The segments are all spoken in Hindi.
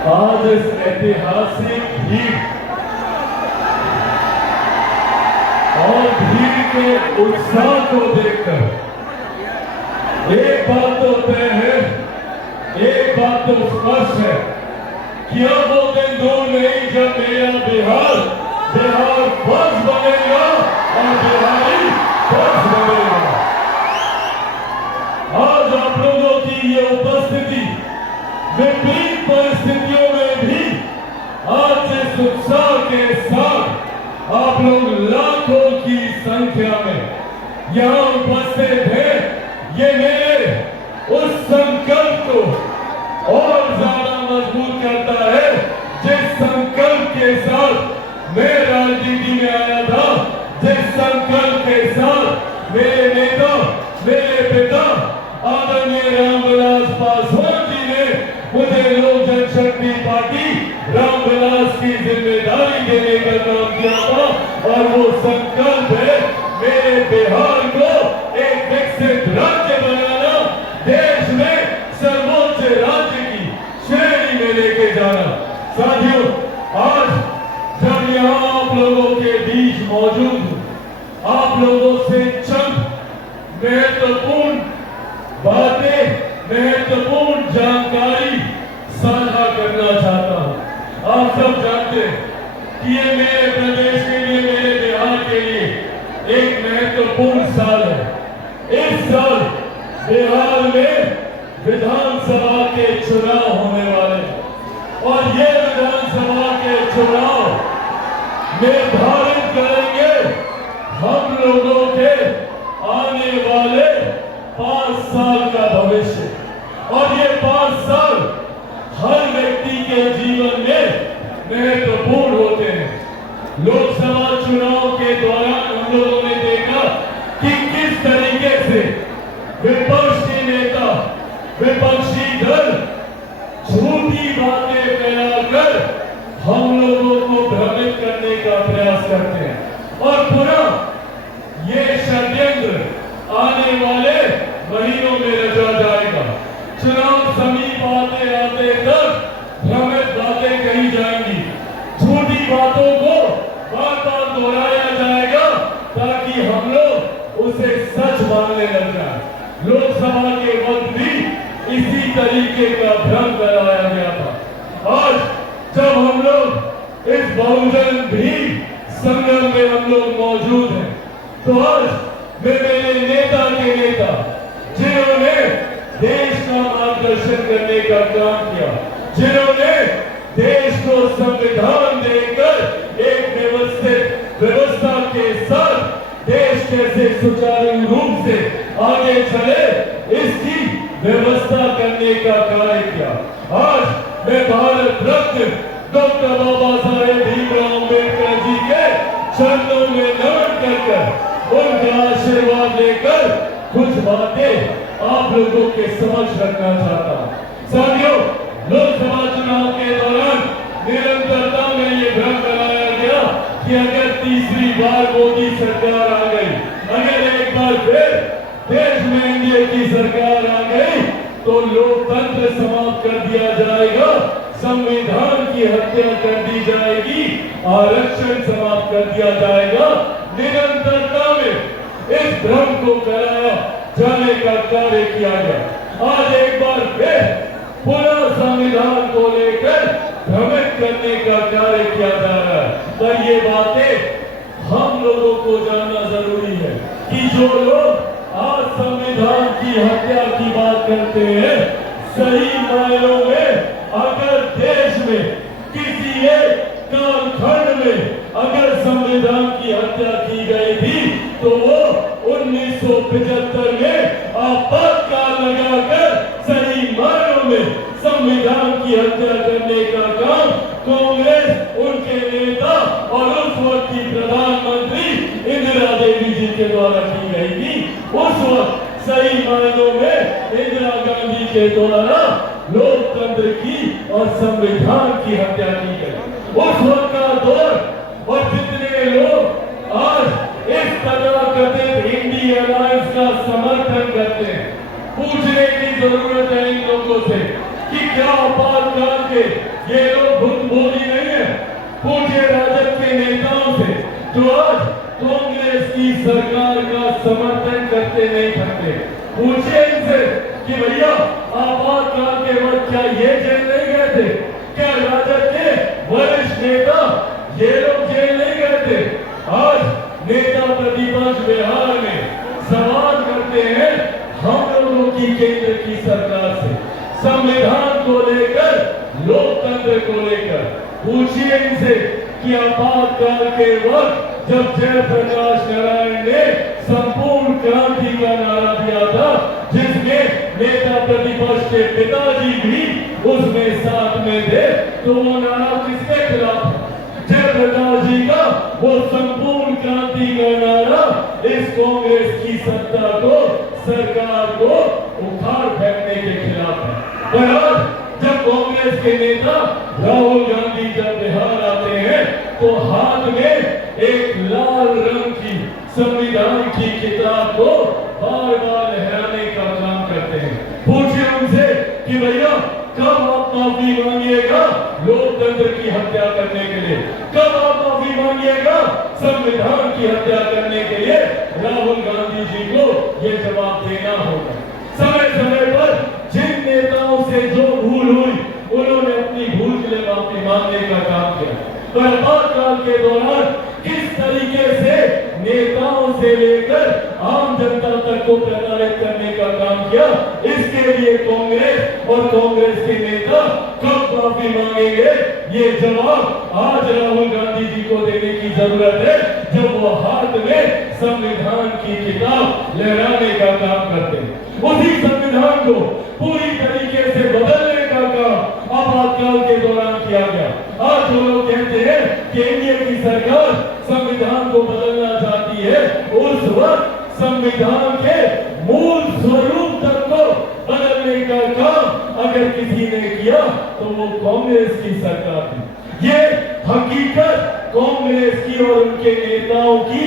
आज इस ऐतिहासिक भीड़ और भीड़ के उत्साह को देखकर एक बात तो तय है, एक बात तो स्पष्ट है कि अब वो दिन दूर नहीं जब मेरा बिहार फर्स्ट बनेगा और बिहारी फर्स्ट बनेगा। आज आप लोगों की ये उपस्थिति विपरीत परिस्थितियों में भी आज इस उत्साह के साथ आप लोग लाखों की संख्या में यहां उपस्थित हैं। ये मेरे उस संकल्प को और ज्यादा मजबूत करता है जिस संकल्प के साथ मैं राजनीति में आया था, जिस संकल्प के साथ मेरे नेता, मेरे पिता आदरणीय रामविलास पासवान जी ने मुझे लोक जनशक्ति पार्टी रामविलास की जिम्मेदारी देने का काम किया था। और वो संकल्प है मेरे बिहार को एक विकसित राज्य बनाना, देश में सर्वोच्च राज्य की श्रेणी में लेके जाना। साथियों, आज जब यहाँ आप लोगों के बीच मौजूद हूं, आप लोगों से चंद महत्वपूर्ण बातें, महत्वपूर्ण जानकारी साझा करना चाहता हूं। आप सब जानते हैं कि ये मेरे प्रदेश के लिए, मेरे बिहार के लिए एक महत्वपूर्ण साल है। इस साल बिहार में विधानसभा के चुनाव होने वाले हैं और ये विधानसभा के चुनाव निर्धारित करेंगे हम लोगों के आने वाले 5 साल का भविष्य। और ये 5 साल हर व्यक्ति के जीवन में महत्वपूर्ण होते हैं। लोकसभा चुनाव के दौरान हम लोगों ने देखा कि किस तरीके से विपक्ष के नेता, विपक्षी दल झूठी बातें फैलाकर हम लोगों को भ्रमित करने का प्रयास करते हैं। और पूरा ये षड्यंत्र आने वाले महीनों में रचा जाएगा। चुनाव समीप आते आते तक भ्रमित बातें कही जाएंगी, झूठी बातों को बार बार दोहराया जाएगा ताकि हम लोग उसे सच मानने लग जाए। लोकसभा के वक्त भी इसी तरीके का भ्रम फैलाया गया था। आज जब हम लोग इस बहुजन भी संगम में हम लोग मौजूद हैं, तो आज मैं मेरे नेता के नेता जिन्होंने देश का मार्गदर्शन करने का काम किया, जिन्होंने देश को संविधान देकर एक व्यवस्थित व्यवस्था के साथ देश कैसे सुचारू रूप से आगे चले इसकी व्यवस्था करने का कार्य किया। आज मैं भारत रत्न डॉक्टर बाबा साहेब भीमराव अम्बेडकर जी के चरणों में नमन कर उनका आशीर्वाद लेकर कुछ बातें आप लोगों के समक्ष रखना चाहता हूँ। साथियों, लोकसभा चुनाव के दौरान निरंतरता में ये भ्रम फैलाया गया कि अगर तीसरी बार मोदी सरकार आ गई, अगर एक बार फिर देश में एनडीए की सरकार आ गई तो लोकतंत्र समाप्त कर दिया जाएगा, संविधान की हत्या कर दी जाएगी, आरक्षण समाप्त कर दिया जाएगा। निरंतरता में इस भ्रम को फैलाया जाने का कार्य किया गया। आज एक बार फिर पुनः संविधान को लेकर भ्रमित करने का कार्य किया जा रहा है। पर ये बातें हम लोगों को जानना जरूरी है कि जो लोग आज संविधान की हत्या की बात करते हैं, सही मायनों में अगर देश में किसी एक कालखंड में अगर संविधान की हत्या की गई थी तो वो 1975 में आपातकाल लगाकर सही मायनों में संविधान की हत्या करने का काम कांग्रेस, उनके नेता और उस वक्त की प्रधानमंत्री इंदिरा देवी जी के द्वारा की गई थी। उस वक्त सही मायनों में इंदिरा गांधी के द्वारा लोकतंत्र की और संविधान की हत्या की गई। उस वक्त का दौर और जितने लोग आज इस तथाकथित इंडी अलायंस का समर्थन करते हैं, पूछने की जरूरत है इन लोगों से कि क्या आपातकाल के ये लोग भूतभोगी नहीं है। पूछे राजद के नेताओं से जो आज कांग्रेस की सरकार का समर्थन करते नहीं करते, पूछे इनसे कि भैया आपातकाल के वक्त क्या ये जेल नहीं गए थे? क्या राजद के वरिष्ठ नेता ये लोग जेल नहीं गए थे? आज नेता प्रतिपक्ष बिहार में सवाल करते हैं हम लोगों की केंद्र की सरकार से, संविधान को लेकर, लोकतंत्र को लेकर। पूछिए इनसे कि आपातकाल के वक्त जब जयप्रकाश नारायण ने संपूर्ण क्रांति का नारा दिया था, जिसमें नेता प्रतिपक्ष के पिताजी भी उसमें साथ में थे, तो वो नारा किसके खिलाफ था? जयप्रकाश जी का वो संपूर्ण क्रांति का नारा इस कांग्रेस की सत्ता को, सरकार को उखाड़ फेंकने के खिलाफ है। पर आज जब कांग्रेस के नेता राहुल गांधी जब बिहार आते हैं तो हाथ में एक लाल रंग की संविधान की किताब को बार बार लहराने का काम करते हैं। पूछिए उनसे कि भैया कब आप माफी मांगिएगा लोकतंत्र की हत्या करने के लिए? कब आप माफी मांगिएगा संविधान की हत्या करने के लिए? राहुल गांधी जी को ये जवाब देना होगा। समय समय पर जिन नेताओं से जो भूल हुई उन्होंने अपनी भूल के लिए माफी मांगने का काम किया। पर आपातकाल के दौरान किस तरीके से नेताओं से लेकर आम जनता तक को प्रताड़ित करने का काम किया, इसके लिए कांग्रेस और कांग्रेस के नेता कब माफी मांगेंगे? ये जवाब आज राहुल गांधी जी को देने की जरूरत है, जब वो हाथ में संविधान की किताब लहराने का काम करते हैं। उसी संविधान को पूरी तरीके से बदलने का काम आपातकाल के दौरान किया गया। आज जो लोग कहते हैं कि एनडीए की सरकार संविधान को बदलना चाहती है, उस वक्त संविधान के मूल स्वरूप तक को बदलने का काम अगर किसी ने किया तो वो कांग्रेस की सरकार थी। ये हकीकत कांग्रेस की और उनके नेताओं की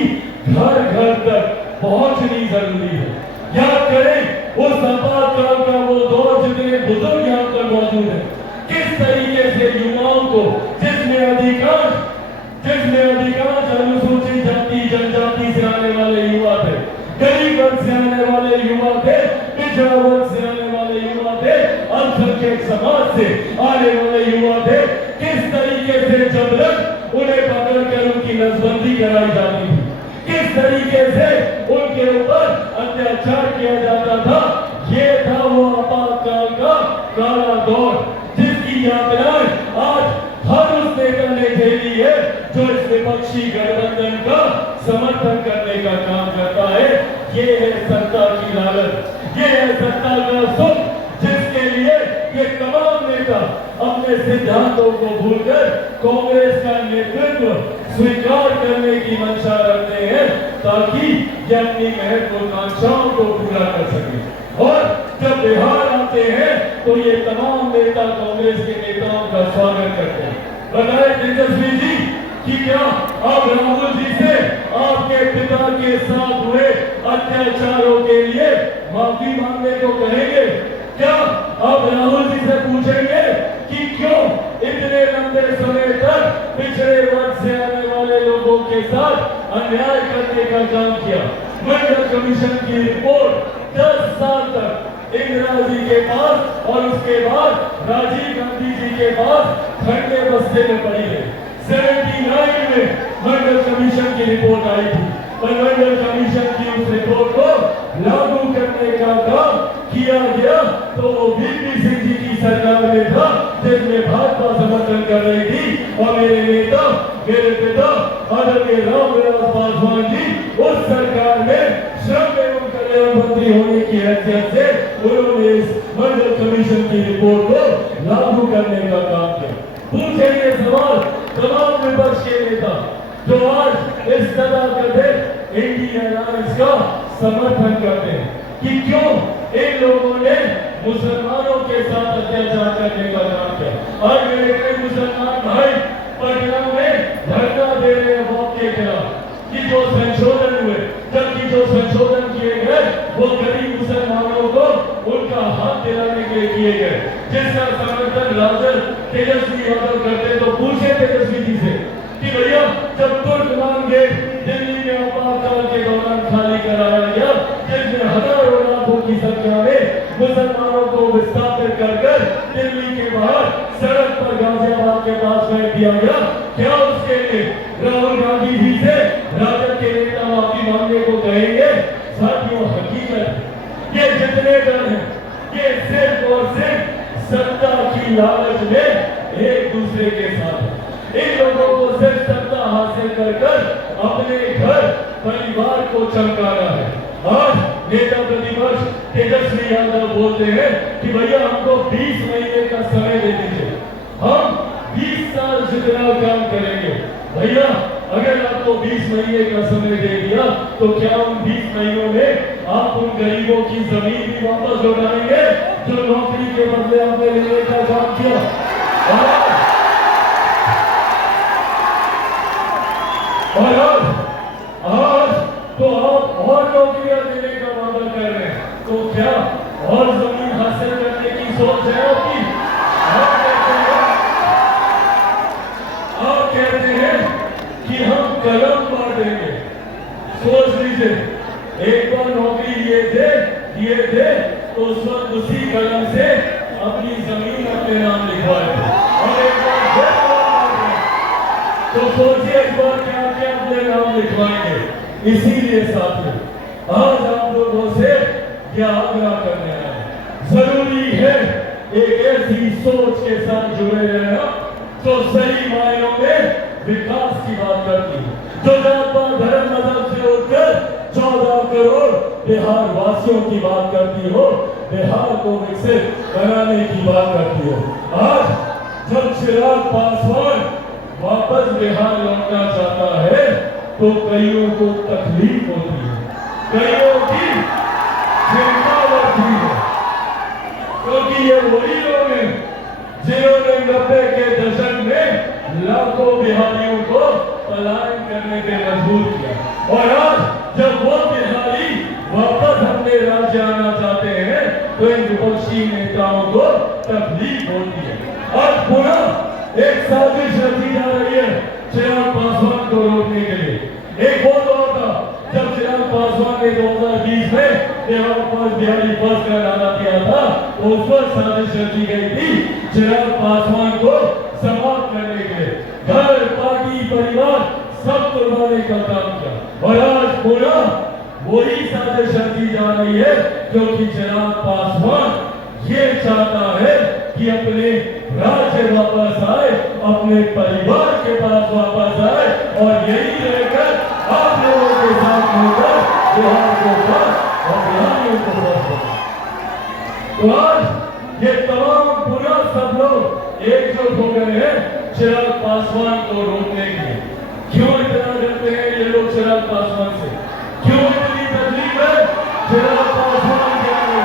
घर घर तक पहुंचनी जरूरी है। याद करें उस आपातकाल का वो दौर जितने बुजुर्ग यहाँ पर मौजूद है, किस तरीके से युवाओं को, जिसमें अधिकांश अनुसूचित जाति जनजाति से आने वाले युवा थे, गरीब वर्ग से आने वाले युवा थे, पिछड़ा वर्ग से आने वाले युवा थे, अल्पसंख्यक समाज से आने वाले युवा थे, किस तरीके से जबरन उन्हें पकड़कर उनकी नसबंदी कराई जाती थी, किस तरीके से उनके ऊपर अत्याचार किया जाता था। ये था वो आपातकाल का काला दौर, जिसकी यातनाएं आज हर उस नेता ने झेली है जो इस विपक्षी गठबंधन का समर्थन करने का काम करता है। ये है सत्ता की लालच, ये है सत्ता का सुख, जिसके लिए ये तमाम नेता अपने सिद्धांतों को भूलकर कांग्रेस का नेतृत्व स्वीकार करने की मंशा रखते हैं, ताकि ये अपनी महत्वाकांक्षाओं को पूरा कर सके। और जब बिहार आते हैं तो ये तमाम नेता कांग्रेस के नेताओं का स्वागत करते हैं। बताए तेजस्वी जी कि क्या आप राहुल जी से आपके पिता के साथ हुए अत्याचारों के लिए माफी मांगने को कहेंगे? क्या आप राहुल जी से पूछेंगे कि क्यों इतने लंबे समय तक पिछड़े वर्ग से आने वाले लोगों के साथ अन्याय करने का काम किया? मंडल कमीशन की रिपोर्ट 10 साल तक इंदिरा जी के पास और उसके बाद राजीव गांधी जी के पास ठंडे बस्ते में पड़ी है। 79 में मंडल कमीशन की रिपोर्ट आई थी, पर मंडल कमीशन की उस रिपोर्ट को लागू करने का काम किया गया तो वो वीपी सिंह जी की सरकार में था, जिसमें भाजपा समर्थन कर रही थी। और मेरे नेता, मेरे पिता आदरणीय रामविलास पासवान जी उस सरकार में श्रम एवं कल्याण मंत्री होने की हैसियत से उन्होंने इस मंडल कमीशन की रिपोर्ट को लागू करने का काम किया। पूछेंगे सवाल तमाम विपक्ष के नेता जो आज इस तथाकथित इंडिया अलायंस का समर्थन करते हैं कि क्यों इन लोगों ने मुसलमानों के साथ अत्याचार करने का काम किया। आज मेरे कई मुसलमान भाई पटना में धरना दे रहे हैं वोट के खिलाफ कि जो संशोधन हुए, जबकि जो संशोधन किए गए वो गरीब मुसलमानों को उनका हक दिलाने के लिए किए गए, जिसका समर्थन राजद तेजस्वी यादव करते तो पूछे तेजस्वी जी से कि भैया जब तुर्कमान गेट दिल्ली में आपातकाल के दौरान खाली कराया गया, जिसमें हजारों लाखों की संख्या में मुसलमानों को विस्थापित कर दिल्ली के बाहर सड़क पर गाजियाबाद के पास फेंक दिया गया, क्या उसके लिए राहुल गांधी जी से राजद के नेता माफी मांगने को कहेंगे? साथियों, हकीकत ये जितने डर हैं ये सिर्फ और सिर्फ सत्ता की लालच में एक दूसरे के साथ, इन लोगों को सिर्फ सत्ता हासिल कर अपने घर परिवार को चमकाना है। आज नेता प्रतिपक्ष तेजस्वी यादव बोलते हैं कि भैया हमको 20 महीने का समय दे दीजिए, हम 20 साल जितना काम करेंगे। भैया अगर आपको 20 महीने का समय दे दिया तो क्या उन 20 महीनों में आप उन गरीबों की जमीन भी वापस लौटाएंगे जो नौकरी के बदले आपने लेने का काम किया? और आज तो आप और नौकरियां देने का वादा कर रहे हैं, तो क्या और जमीन हासिल करने की सोच है आपकी? आप कहते हैं कि हम कलम मार देंगे। सोच लीजिए, एक बार नौकरी दिए थे तो उस वक्त उसी कलम से अपनी जमीन अपने नाम लिखवाए थे, और एक बार तो सोचिए इस बार क्या क्या अपने नाम लिखवाएंगे। इसीलिए साथियों, आज आप लोगों से यह आग्रह करने आए, जरूरी है एक ऐसी सोच के साथ जुड़े रहना जो सही मायनों में विकास की बात करती है, जो जात पात धर्म मजहब से उठकर 14 करोड़ बिहार वासियों की बात करती हो, बिहार को विकसित बनाने की बात करती हो। आज जब चिराग पासवान वापस बिहार लौटना चाहता है तो कईयों को तकलीफ होती है, कईयों की चिंता बढ़ती है, क्योंकि ये वही लोग हैं जिन्होंने 90 के दशक में लाखों बिहारियों को पलायन करने पे मजबूर किया। और आज जब वो बिहारी वापस अपने राज्य आना चाहते हैं तो इन विपक्षी नेताओं को तकलीफ होती है। आज पुनः एक साजिश रची जा रही है चिराग पासवान को रोकने के लिए। एक वो दौर था जब चिराग पासवान ने 2020 में बिहार पर बिहारी बस का नारा दिया था, उस वक्त साजिश रची गई थी चिराग पासवान को समाप्त करने के लिए, घर पार्टी परिवार सब कुर्बानी का काम किया। और आज पुनः वही साजिश रची जा रही है क्योंकि चिराग पासवान ये चाहता है कि अपने राज्य वापस आए, अपने परिवार के पास वापस आए और यही रहकर आप लोगों के साथ मिलकर बिहार को बस और बिहारियों को बस। तो आज ये तमाम पुनः सब लोग एकजुट हो गए हैं चिराग पासवान को रोकने के लिए। क्यों इतना डरते हैं ये लोग चिराग पासवान से? क्यों इतनी तकलीफ है चिराग पासवान के आने?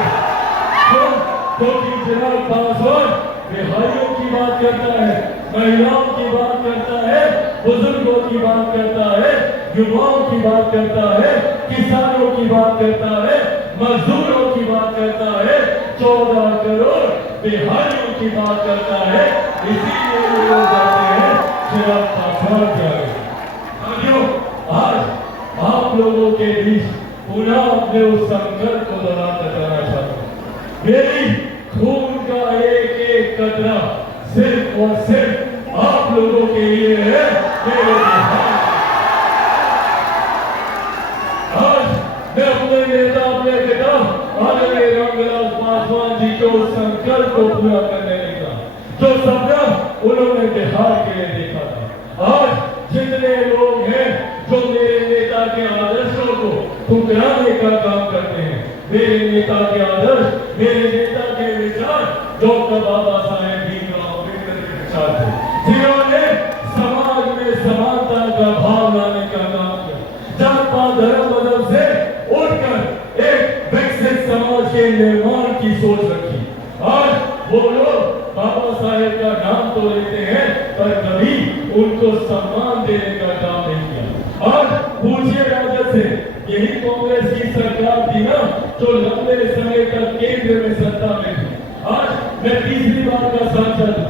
क्यों? क्योंकि चिराग पासवान बिहारियों की बात करता है, महिलाओं की बात करता है, बुजुर्गों की बात करता है, युवाओं की बात करता है, किसानों की बात करता है, मजदूरों की बात करता है, 14 करोड़ बिहारियों की बात करता है। इसीलिए लोग कहते हैं चिराग पासवान क्या है। साथियों, आज आप लोगों के बीच पुनः अपने उस संकल्प को दोहराना चाहता हूं। मेरी खून का एक एक कतरा सिर्फ और सिर्फ आप लोगों के लिए है। मेरे बिहार, आज मैं अपने नेता, अपने पिता आदरणीय रामविलास पासवान जी के उस संकल्प को पूरा करने निकला जो सपना उन्होंने बिहार के लिए देखा था। आज जितने लोग हैं जो मेरे नेता के आदर्शों को ठुकराने का काम करते हैं, मेरे नेता के आदर्श, मेरे नेता के विचार डॉक्टर बाबा साहेब भीमराव अम्बेडकर के विचार थे, जिन्होंने समाज में समानता का भाव लाने का काम किया, जात पात धर्म मजहब से उठकर एक विकसित समाज के निर्माण की सोच रखी। आज वो लोग बाबा साहेब का नाम तो लेते हैं पर कभी उनको सम्मान देने का काम नहीं किया। आज पूछिए राजद से, यही कांग्रेस की सरकार थी ना जो लंबे समय तक केंद्र में सत्ता में थी। आज मैं तीसरी बार का सांसद हूं,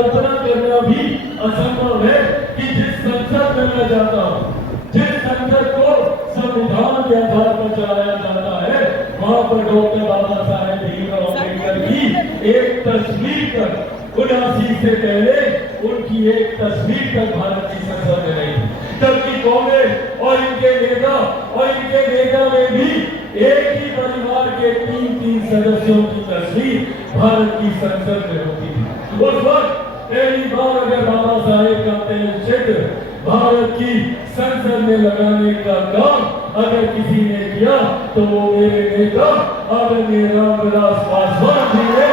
कल्पना करना भी असंभव है कि जिस संसद में मैं जाता हूँ, जिस संसद को संविधान के आधार पर चलाया जाता है, वहां पर डॉक्टर बाबा साहेब भीमराव अम्बेडकर की एक तस्वीर तक 79 से पहले उनकी एक तस्वीर तक भारत की संसद में नहीं, जबकि कांग्रेस और इनके नेता में भी एक ही परिवार के 3-3 सदस्यों की तस्वीर भारत की संसद में होती थी। उस वक्त पहली बार अगर बाबा साहेब का तेल चित्र भारत की संसद में लगाने का काम अगर किसी ने किया तो वो मेरे नेता आदरणीय रामविलास पासवान जी ने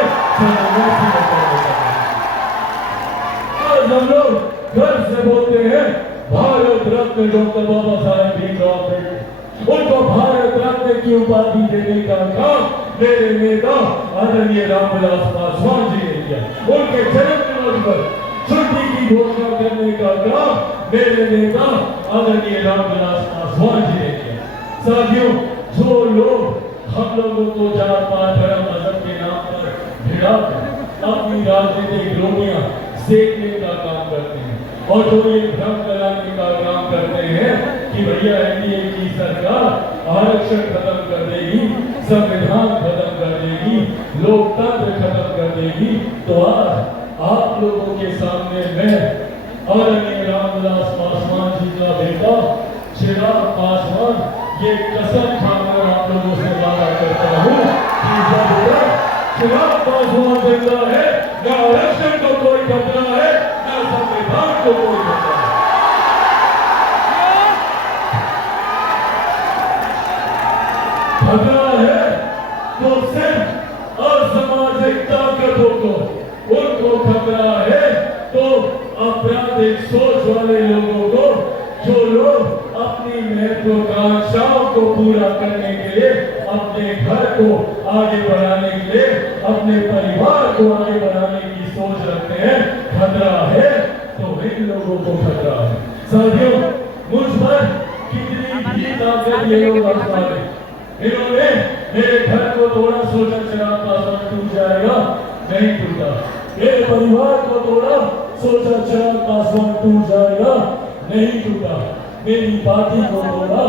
आज हम लोग घर से बोलते हैं भारत रत्न डॉक्टर बाबा साहेब भीमराव अम्बेडकर, उनको भारत रत्न की उपाधि देने का काम मेरे नेता आदरणीय रामविलास पासवान जी ने किया। उनके जन्म दिवस पर छुट्टी की घोषणा करने का काम मेरे नेता आदरणीय रामविलास पासवान जी ने किया। साथियों, जो लोग हम लोगों को जात पात धर्म मजहब के नाम पर भिड़ा अपनी राजनीतिक रोटियां सेकने का काम करते हैं और जो ये भ्रम फैलाने का काम करते हैं कि भैया एनडीए की सरकार आरक्षण खत्म कर देगी, संविधान खत्म कर देगी, लोकतंत्र खत्म कर देगी, तो आज आप लोगों के सामने मैं आदरणीय रामविलास पासवान जी का बेटा चिराग पासवान ये कसम खाकर आप लोगों से वादा करता हूँ कि जब तक चिराग पासवान जिंदा है, न आरक्षण को कोई खतरा है, न संविधान को कोई खतरा है। खतरा है तो सिर्फ असामाजिक ताकतों को, उनको खतरा है तो आपराधिक सोच वाले लोगों को, जो लोग अपनी महत्वाकांक्षाओं को पूरा करने के लिए, अपने घर को आगे बढ़ाने के लिए, अपने परिवार को आगे बढ़ाने की सोच रखते हैं। खतरा है तो इन लोगों को खतरा है। साथियों, मुझ पर कितनी भी ताकत ये लोग आजमा रहे, इन्होंने मेरे घर को तोड़ा, सोचा चिराग पासवान टूट जाएगा, नहीं टूटा। मेरे परिवार को तोड़ा, सोचा चिराग पासवान टूट जाएगा, नहीं टूटा। मेरी पार्टी को तोड़ा,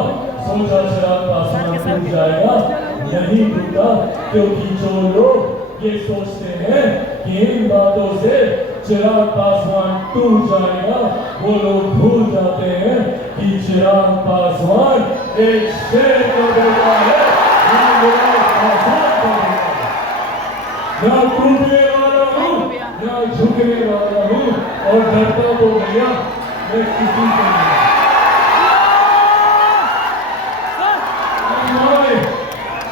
सोचा चिराग पासवान टूट जाएगा, नहीं टूटा। क्योंकि जो लोग ये सोचते हैं कि इन बातों से चिराग पासवान टूट जाएगा, वो लोग भूल जाते हैं कि चिराग पासवान एक शेर का बेटा है, ना टूटने वाला हूँ, ना झुकने वाला हूँ, और डरता तो भैया मैं किसी से नहीं।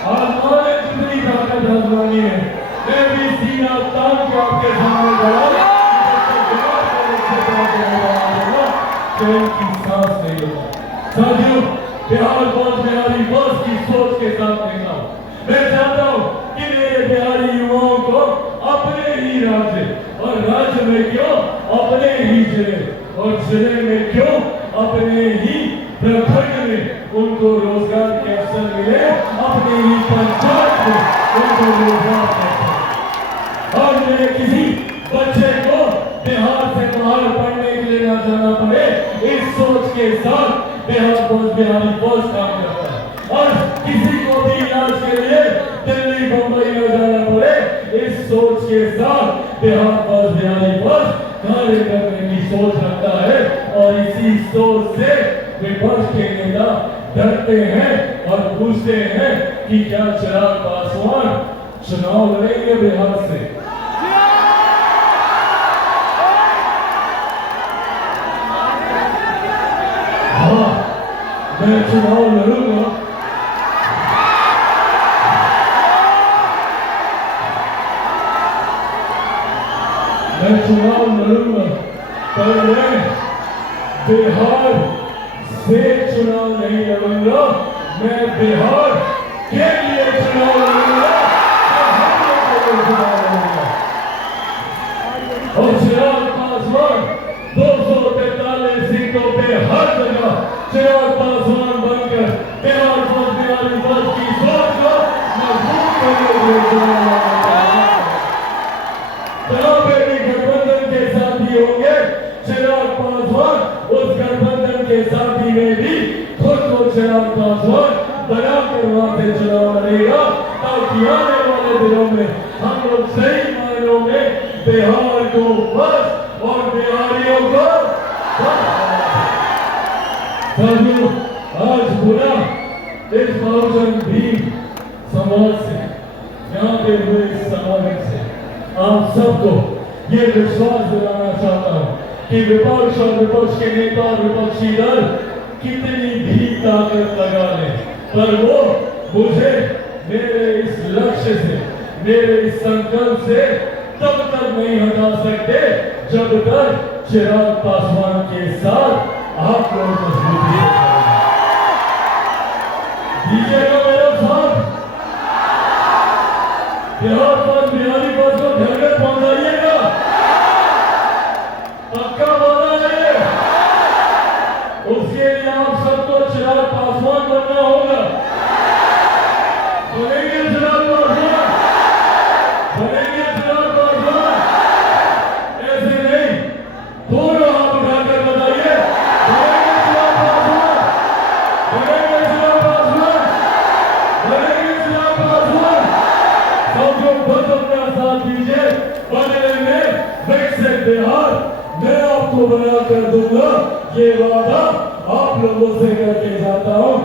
आजमाने जितनी ताकत आजमानी है, मैं भी सीना तान के आपके सामने खड़ा की सांस नहीं होगा। साथियों, बिहार बहुत बिहारी बस की सोच के साथ देखा हूं। मैं चाहता हूं कि मेरे बिहारी युवाओं को अपने ही राज्य, और राज्य में क्यों अपने ही जिले, और जिले में क्यों अपने ही प्रखंड में उनको रोजगार के अवसर मिले, अपने ही पंचायत में उनको रोजगार के अवसर, और मेरे किसी बच्चे को बिहार से बाहर पढ़ने के लिए न जाना पड़े, इस सोच के साथ बिहार बहुत बिहारी बहुत काम करता है। और किसी को भी इलाज के लिए दिल्ली बंबई न जाना पड़े, इस सोच के साथ बिहार बहुत बिहारी बहुत कार्य करने की सोच रखता है। और इसी सोच से विपक्ष के नेता डरते हैं और पूछते हैं कि क्या चिराग पासवान चुनाव लड़ेंगे बिहार से। हाँ, मैं चुनाव लड़ूंगा। मैं चुनाव लड़ूंगा, पर मैं बिहार से चुनाव नहीं लड़ूंगा, मैं बिहार के लिए चुनाव लड़ूंगा, और चिराग पासवान 243 सीटों पे हर जगह चिराग पासवान बनकर बिहार को बिहारी बस की सोच को मजबूत करने के लिए चुनाव लड़ूंगा। गठबंधन के साथ चिराग पासवान उस गठबंधन के साथी में भी खुद को चिराग पासवान बनाकर वहां से चुनाव लड़ेगा, ताकि आने वाले दिनों में हम लोग सही मायनों में बिहार को बस और बिहारियों को साथियों, आज पूरा इस बहुजन भी समाज से यहाँ पे हुए इस समागम से आप सबको ये विश्वास दिलाना चाहता हूँ कि विपक्ष और विपक्ष के नेता और विपक्षी दल कितनी भी ताकत लगा लें, पर वो मुझे मेरे इस लक्ष्य से, मेरे इस संकल्प से तब तक नहीं हटा सकते जब तक चिराग पासवान के साथ आप लोग मजबूती दीजिएगा मेरा साथ। बिहार पर बिहारी पर को घर घर पहुंचाइएगा, पक्का वादा है। उसके लिए आप सबको चिराग पासवान बनना होगा। बनेंगे चिराग पासवान, बनेंगे चिराग पासवान। ऐसे नहीं, दोनों हाथ उठाकर बताइए, बनेंगे चिराग पासवान, बनेंगे चिराग पासवान, बनेंगे चिराग पासवान। सबको बस अपना साथ दीजिए, बदले में विकसित बिहार मैं आपको बना कर दूंगा, ये वादा आप लोगों से करके जाता हूं।